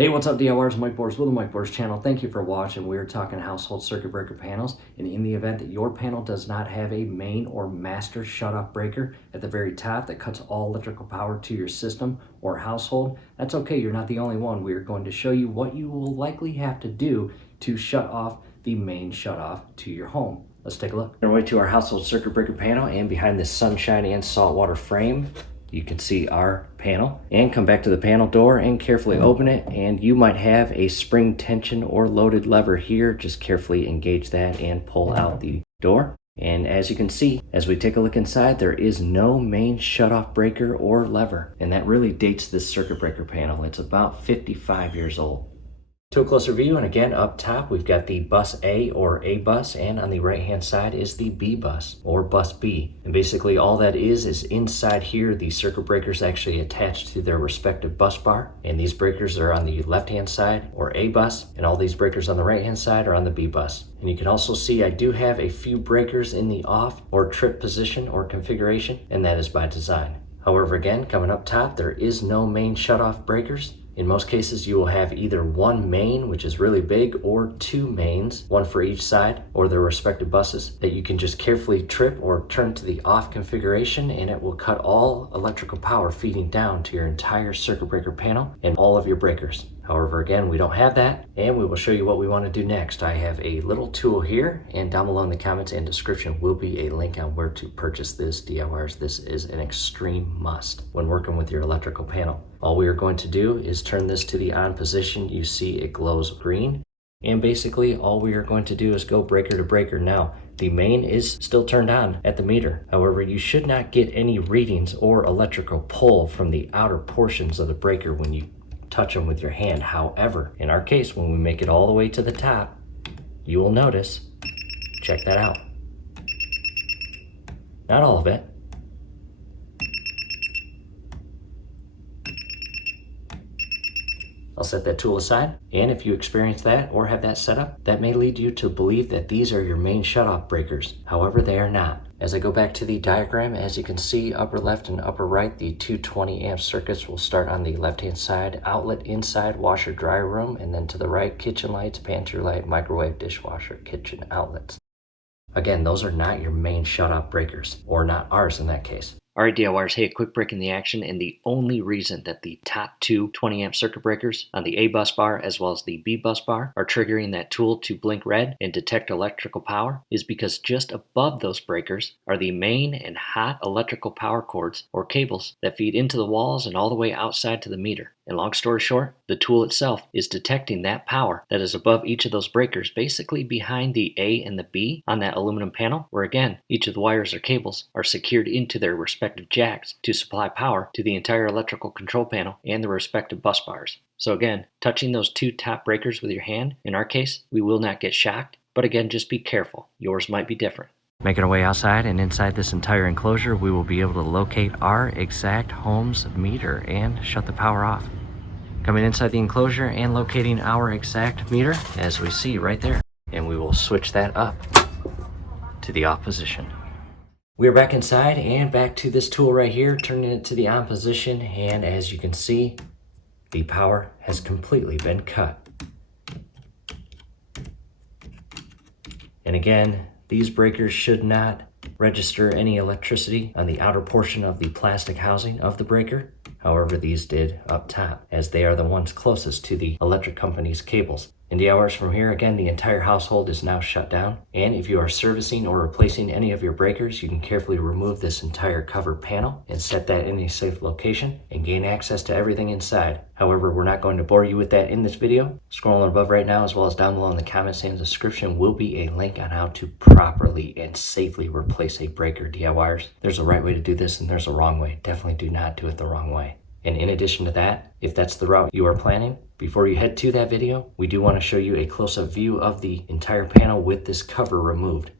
Hey, what's up DIYers? Mike Bors with the Mike Bors channel. Thank you for watching. We're talking household circuit breaker panels, and in the event that your panel does not have a main or master shutoff breaker at the very top that cuts all electrical power to your system or household, that's okay. You're not the only one. We are going to show you what you will likely have to do to shut off the main shutoff to your home. Let's take a look. On our way to our household circuit breaker panel, and behind this sunshine and saltwater frame, you can see our panel, and come back to the panel door and carefully open it, and you might have a spring tension or loaded lever here. Just carefully engage that and pull out the door. And as you can see, as we take a look inside, there is no main shutoff breaker or lever, and that really dates this circuit breaker panel. It's about 55 years old. To a closer view, and again up top we've got the bus A or A bus, and on the right hand side is the B bus or bus B. And basically all that is inside here the circuit breakers actually attached to their respective bus bar, and these breakers are on the left hand side or A bus, and all these breakers on the right hand side are on the B bus. And you can also see I do have a few breakers in the off or trip position or configuration, and that is by design. However, again, coming up top, there is no main shutoff breakers. In most cases, you will have either one main, which is really big, or two mains, one for each side, or their respective buses, that you can just carefully trip or turn to the off configuration, and it will cut all electrical power feeding down to your entire circuit breaker panel and all of your breakers. However, again, we don't have that, and we will show you what we want to do next. I have a little tool here, and down below in the comments and description will be a link on where to purchase this. DIYers, this is an extreme must when working with your electrical panel. All we are going to do is turn this to the on position. You see it glows green, and basically all we are going to do is go breaker to breaker. Now, the main is still turned on at the meter. However, you should not get any readings or electrical pull from the outer portions of the breaker when you touch them with your hand. However, in our case, when we make it all the way to the top, you will notice, check that out. Not all of it. I'll set that tool aside, and if you experience that or have that set up, that may lead you to believe that these are your main shutoff breakers. However, they are not. As I go back to the diagram, as you can see, upper left and upper right, the 220 amp circuits will start on the left hand side, outlet inside, washer dryer room, and then to the right, kitchen lights, pantry light, microwave, dishwasher, kitchen outlets. Again, those are not your main shutoff breakers, or not ours in that case. Alright DIYers, hey, a quick break in the action, and the only reason that the top two 20 amp circuit breakers on the A bus bar as well as the B bus bar are triggering that tool to blink red and detect electrical power is because just above those breakers are the main and hot electrical power cords or cables that feed into the walls and all the way outside to the meter. And long story short, the tool itself is detecting that power that is above each of those breakers, basically behind the A and the B on that aluminum panel, where again, each of the wires or cables are secured into their respective jacks to supply power to the entire electrical control panel and the respective bus bars. So again, touching those two top breakers with your hand, in our case, we will not get shocked, but again, just be careful. Yours might be different. Making our way outside, and inside this entire enclosure, we will be able to locate our exact home's meter and shut the power off. Coming inside the enclosure and locating our exact meter, as we see right there, and we will switch that up to the off position. We're back inside and back to this tool right here, turning it to the on position, and as you can see, the power has completely been cut. And again, these breakers should not register any electricity on the outer portion of the plastic housing of the breaker. However, these did up top, as they are the ones closest to the electric company's cables. In the hours from here, again, the entire household is now shut down. And if you are servicing or replacing any of your breakers, you can carefully remove this entire cover panel and set that in a safe location and gain access to everything inside. However, we're not going to bore you with that in this video. Scrolling above right now, as well as down below in the comments and description, will be a link on how to properly and safely replace a breaker, DIYers. There's a right way to do this and there's a wrong way. Definitely do not do it the wrong way. And in addition to that, if that's the route you are planning, before you head to that video, we do want to show you a close-up view of the entire panel with this cover removed.